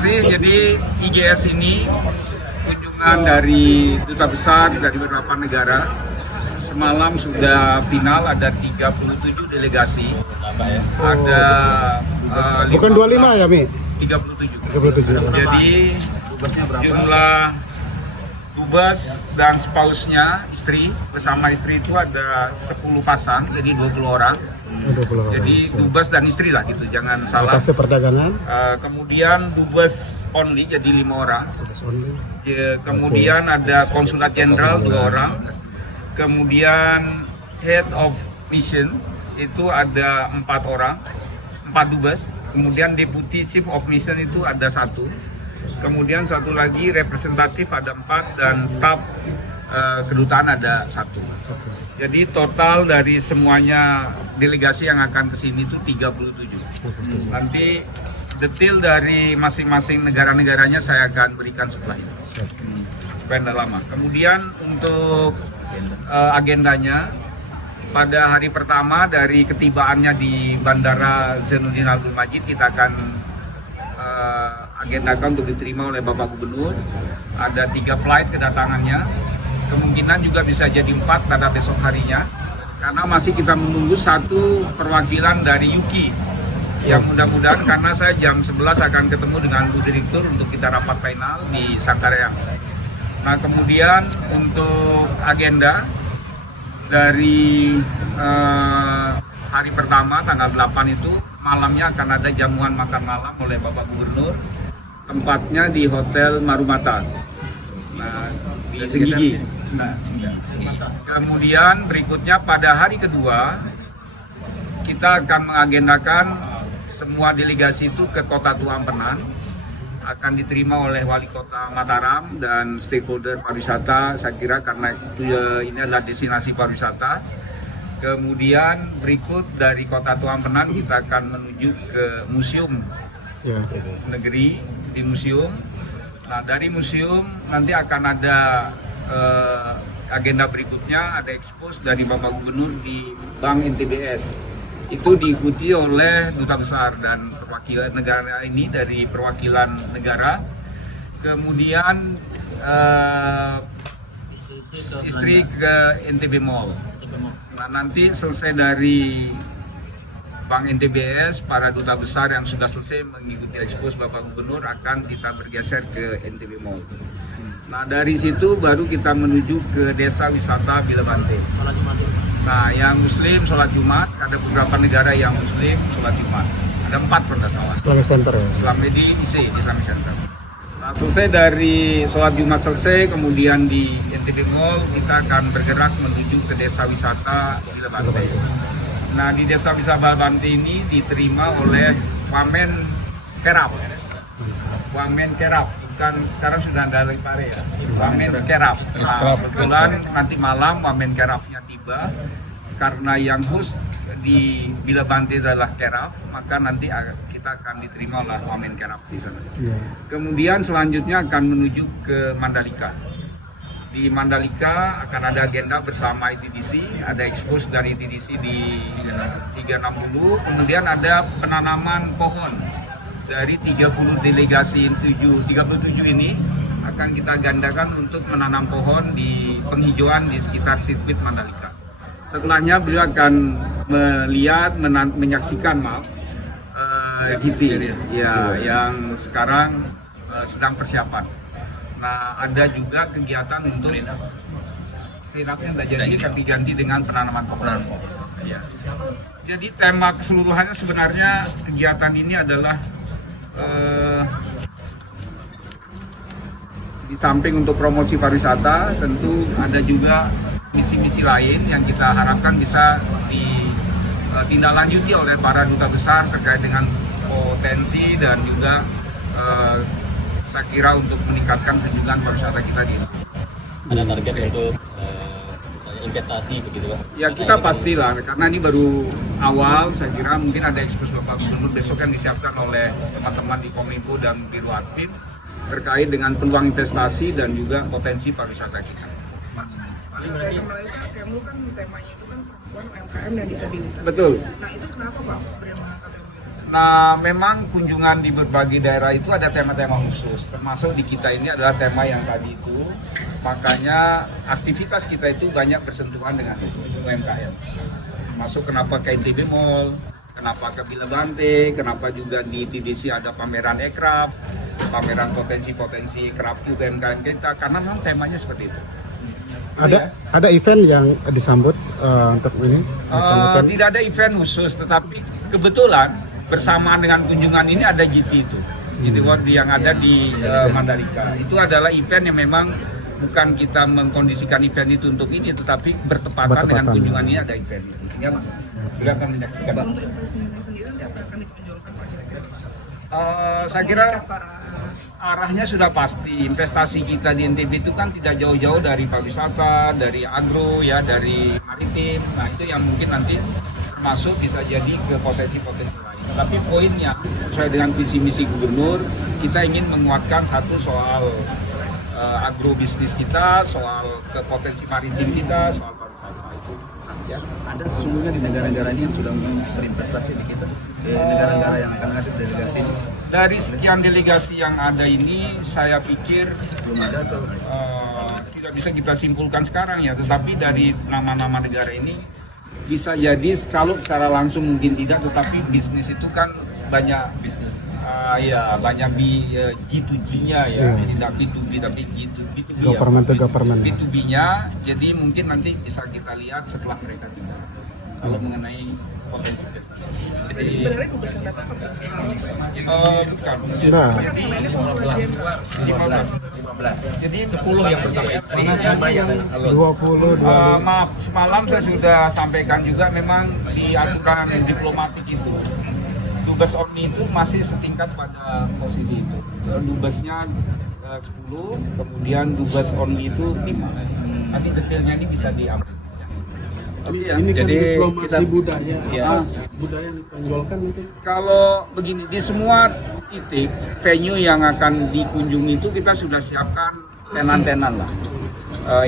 kasih. Jadi IGS ini kunjungan dari duta besar dari beberapa negara. Semalam sudah final, ada 37 delegasi. Ada bukan 25 ya, Mi? 37. Jadi jumlah dubes dan spouse-nya, istri, bersama istri itu ada 10 pasang, jadi 20 orang. Jadi dubes dan istri lah gitu, jangan salah. Atas perdagangan. Kemudian dubes only, jadi 5 orang. Kemudian ada konsulat jenderal 2 orang. Kemudian head of mission itu ada 4 orang, 4 dubes. Kemudian deputy chief of mission itu ada 1. Kemudian satu lagi representatif ada 4 dan staf kedutaan ada 1. Jadi total dari semuanya delegasi yang akan ke sini itu 37. Nanti detail dari masing-masing negara-negaranya saya akan berikan setelah ini. Supaya tidak lama. Kemudian untuk agendanya pada hari pertama dari ketibaannya di Bandara Zainuddin Abdul Majid kita akan agendakan untuk diterima oleh Bapak Gubernur. Ada 3 flight kedatangannya, kemungkinan juga bisa jadi 4 pada besok harinya, karena masih kita menunggu 1 perwakilan dari UKI yang mudah-mudahan, karena saya jam 11 akan ketemu dengan Bu Direktur untuk kita rapat final di Sangkareang. Nah kemudian untuk agenda dari hari pertama tanggal 8 itu malamnya akan ada jamuan makan malam oleh Bapak Gubernur, tempatnya di Hotel Marumata, di Senggigi. Nah, kemudian berikutnya pada hari kedua kita akan mengagendakan semua delegasi itu ke Kota Tua Ampera, akan diterima oleh Wali Kota Mataram dan stakeholder pariwisata. Saya kira karena itu ini adalah destinasi pariwisata. Kemudian berikut dari Kota Tua Ampera kita akan menuju ke museum negeri, di museum. Nah dari museum nanti akan ada agenda berikutnya, ada ekspos dari Bapak Gubernur di Bank NTBS. Itu diikuti oleh duta besar dan perwakilan negara ini dari perwakilan negara. Kemudian istri ke NTB Mall. Nah nanti selesai dari Bank NTBS, para duta besar yang sudah selesai mengikuti ekspos Bapak Gubernur akan kita bergeser ke NTB Mall. Nah dari situ baru kita menuju ke desa wisata Bilebante. Nah yang Muslim sholat Jumat, ada beberapa negara yang Muslim sholat Jumat. Ada 4 kalau tidak salah. Islamic Center ya? Di IC, Islamic Center. Nah selesai dari sholat Jumat selesai, kemudian di NTB Mall kita akan bergerak menuju ke desa wisata Bilebante. Nah di desa wisata Bilebante ini diterima oleh Wamen Kerap. Wamen Kerap, bukan sekarang sudah ada lagi Pare ya. Wamen Kerap. Nah kebetulan nanti malam Wamen Kerapnya tiba. Karena yang host di Bilebante adalah Kerap, maka nanti kita akan diterima oleh Wamen Kerap di sana. Kemudian selanjutnya akan menuju ke Mandalika. Di Mandalika akan ada agenda bersama ITDC, ada ekspos dari ITDC di 360, kemudian ada penanaman pohon dari 30 delegasi 37 ini akan kita gandakan untuk menanam pohon di penghijauan di sekitar sirkuit Mandalika. Setelahnya beliau akan melihat, menyaksikan GT ya, yang sekarang sedang persiapan. Nah ada juga kegiatan untuk clean-up-nya tidak jadi, tapi ganti dengan penanaman pohon. Ya. Jadi tema keseluruhannya sebenarnya kegiatan ini adalah di samping untuk promosi pariwisata, tentu ada juga misi-misi lain yang kita harapkan bisa ditindaklanjuti oleh para duta besar terkait dengan potensi dan juga saya kira untuk meningkatkan kunjungan pariwisata kita di Indonesia. Ada target untuk misalnya investasi begitu Pak? Ya kita pastilah, karena ini baru awal. Saya kira mungkin ada ekspos Bapak Gubernur besok yang disiapkan oleh teman-teman di Kominfo dan Biro Admin terkait dengan peluang investasi dan juga potensi pariwisata kita. Kemarin Kemlu kan temanya itu kan perempuan UMKM dan disabilitas. Betul. Nah itu kenapa Pak sebenarnya mengangkat tema itu? Nah, memang kunjungan di berbagai daerah itu ada tema-tema khusus, termasuk di kita ini adalah tema yang tadi itu. Makanya aktivitas kita itu banyak bersentuhan dengan UMKM. Masuk kenapa ke NTB Mall, kenapa ke Bilabante, kenapa juga di TDC ada pameran ekraf, pameran potensi-potensi craft UMKM kita, karena memang temanya seperti itu. Ada event yang disambut untuk ini? Tidak ada event khusus, tetapi kebetulan bersamaan dengan kunjungan ini ada GT itu, GT World yang ada di Mandalika. Itu adalah event yang memang bukan kita mengkondisikan event itu untuk ini, tetapi bertepatan dengan kunjungan ini ada event itu. Ya, sudah akan menyaksikan. Untuk investasinya sendiri nanti apa akan ditonjolkan Pak kira-kira? Saya kira arahnya sudah pasti. Investasi kita di NTB itu kan tidak jauh-jauh dari pariwisata, dari agro, ya, dari maritim. Nah, itu yang mungkin nanti masuk bisa jadi ke potensi-potensi lain. Tapi poinnya sesuai dengan visi misi gubernur, kita ingin menguatkan satu soal agrobisnis kita, soal ke potensi maritim kita, soal pariwisata itu. Ya. Ada sesungguhnya di negara-negara ini yang sudah berinvestasi di kita, di negara-negara yang akan hadir delegasi ini. Dari sekian delegasi yang ada ini, saya pikir Belum ada atau tidak bisa kita simpulkan sekarang ya, tetapi dari nama-nama negara ini bisa jadi kalau secara langsung mungkin tidak, tetapi bisnis itu kan banyak bisnis, ya banyak G2G-nya ya, tidak B2B tapi G2B ya, B2B-nya. Jadi mungkin nanti bisa kita lihat setelah mereka tiba. Kalau mengenai potensi bisnis. Jadi sebenarnya dubes yang datang pada sekarang. Bukan. Nah, Jadi 15. Jadi 10 yang bersama istri banyak. 20. maaf, semalam saya sudah sampaikan juga memang di aturan diplomatik itu dubes only itu masih setingkat pada posisi itu. Dubesnya 10, kemudian dubes only itu 5. Nanti detailnya ini bisa diambil. Ini kan Jadi diplomasi kita- budaya, ya. budaya yang ditonjolkan itu. Kalau begini, di semua titik venue yang akan dikunjungi itu kita sudah siapkan tenan-tenan lah.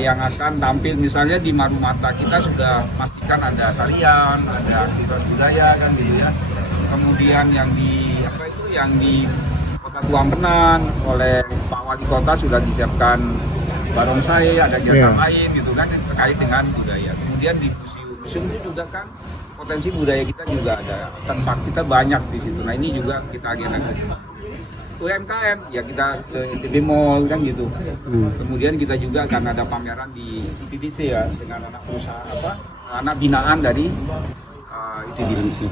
Yang akan tampil misalnya di Marumata kita sudah pastikan ada tarian, ada aktivitas budaya kan gitu ya. Kemudian yang di Kota Tuampenan oleh Pak Wali Kota sudah disiapkan barongsai, ada kegiatan lain gitu kan terkait dengan budaya. Kemudian di museum itu juga kan potensi budaya kita juga ada, tempat kita banyak di situ. Nah ini juga kita agendakan. UMKM ya kita ke NTB Mall kan gitu. Kemudian kita juga akan ada pameran di ITDC ya dengan anak perusahaan anak binaan dari ITDC.